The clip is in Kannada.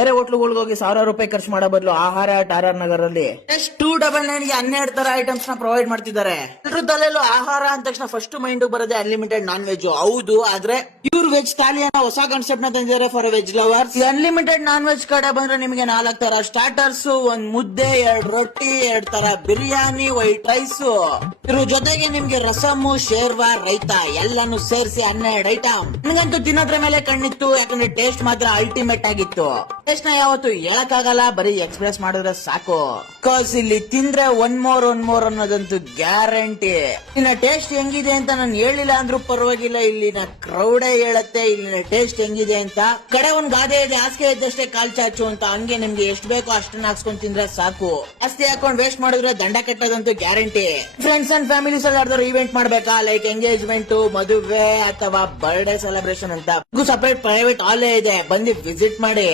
ಬೇರೆ ಹೋಟ್ಲುಗಳಿಗೆ ಹೋಗಿ ಸಾವಿರಾರು ರೂಪಾಯಿ ಖರ್ಚು ಮಾಡೋ ಬದಲು ಆಹಾರ ಟಾರರ್ ನಗರಲ್ಲಿ ಜಸ್ಟ್ 299 ಗೆ 12 ತರ ಐಟಮ್ಸ್ ನ ಪ್ರೊವೈಡ್ ಮಾಡ್ತಿದ್ದಾರೆ. ಎಲ್ರ ತಲೆಯಲ್ಲೂ ಆಹಾರ ಅಂದ ತಕ್ಷಣ ಫಸ್ಟ್ ಮೈಂಡ್ ಬರೋದೇ ಅನ್ಲಿಮಿಟೆಡ್ ನಾನ್ ವೆಜ್. ಹೌದು, ಆದ್ರೆ ಪ್ಯೂರ್ ವೆಜ್ ಥಾಲಿಯನ್ನ ಹೊಸ ಕಾನ್ಸೆಪ್ಟ್ ನ ತಂದಿದ್ದಾರೆ for veg lovers. Unlimited non veg ಕಡೆ ಬಂದ್ರೆ ನಿಮಗೆ 4 ತರ ಸ್ಟಾರ್ಟರ್ಸ್, 1 ಮುದ್ದೆ, 2 ರೊಟ್ಟಿ, 2 ತರ ಬಿರಿಯಾನಿ, ವೈಟ್ ರೈಸ್, ಇದ್ರ ಜೊತೆಗೆ ನಿಮ್ಗೆ ರಸಮ್ಮು, ಶೇರ್ವಾ, ರೈತ ಎಲ್ಲಾನು ಸೇರಿಸಿ 12 ಐಟಮ್. ನನಗಂತೂ ತಿನ್ನೋದ್ರ ಮೇಲೆ ಕಣ್ಣಿತ್ತು, ಯಾಕಂದ್ರೆ ಟೇಸ್ಟ್ ಮಾತ್ರ ಅಲ್ಟಿಮೇಟ್ ಆಗಿತ್ತು. ಟೇಸ್ಟ್ ನ ಯಾವತ್ತು ಹೇಳಕ್ಕಾಗಲ್ಲ, ಬರೀ ಎಕ್ಸ್ಪ್ರೆಸ್ ಮಾಡಿದ್ರೆ ಸಾಕು. ಕಾಸ್ ಇಲ್ಲಿ ತಿಂದ್ರೆ ಒನ್ ಮೋರ್ ಅನ್ನೋದಂತೂ ಗ್ಯಾರಂಟಿ. ಇನ್ನ ಟೇಸ್ಟ್ ಹೆಂಗಿದೆ ಅಂತ ನಾನು ಹೇಳಿಲ್ಲ ಅಂದ್ರೂ ಪರವಾಗಿಲ್ಲ, ಇಲ್ಲಿನ ಕ್ರೌಡೇ ಹೇಳತ್ತೆ ಇಲ್ಲಿನ ಟೇಸ್ಟ್ ಹೆಂಗಿದೆ ಅಂತ. ಕಡೆ ಒಂದ್ ಗಾದೆ ಇದೆ, ಹಾಸಿಗೆ ಇದ್ದಷ್ಟೇ ಕಾಲ್ ಚಾಚು ಅಂತ. ಹಂಗೆ ನಿಮ್ಗೆ ಎಷ್ಟು ಬೇಕೋ ಅಷ್ಟನ್ನ ಹಾಕ್ಸ್ಕೊಂಡ್ ತಿಂದ್ರೆ ಸಾಕು. ಜಾಸ್ತಿ ಹಾಕೊಂಡ್ ವೇಸ್ಟ್ ಮಾಡಿದ್ರೆ ದಂಡ ಕೆಟ್ಟದಂತೂ ಗ್ಯಾರಂಟಿ. ಫ್ರೆಂಡ್ಸ್ ಅಂಡ್ ಫ್ಯಾಮಿಲೀಸ್ ಅಲ್ಲಿ ಯಾರ್ದಾರು ಇವೆಂಟ್ ಮಾಡ್ಬೇಕಾ, ಲೈಕ್ ಎಂಗೇಜ್ಮೆಂಟ್, ಮದುವೆ ಅಥವಾ ಬರ್ಡೇ ಸೆಲೆಬ್ರೇಷನ್ ಅಂತ ಸಪರೇಟ್ ಪ್ರೈವೇಟ್ ಹಾಲೇ ಇದೆ, ಬಂದು ವಿಸಿಟ್ ಮಾಡಿ.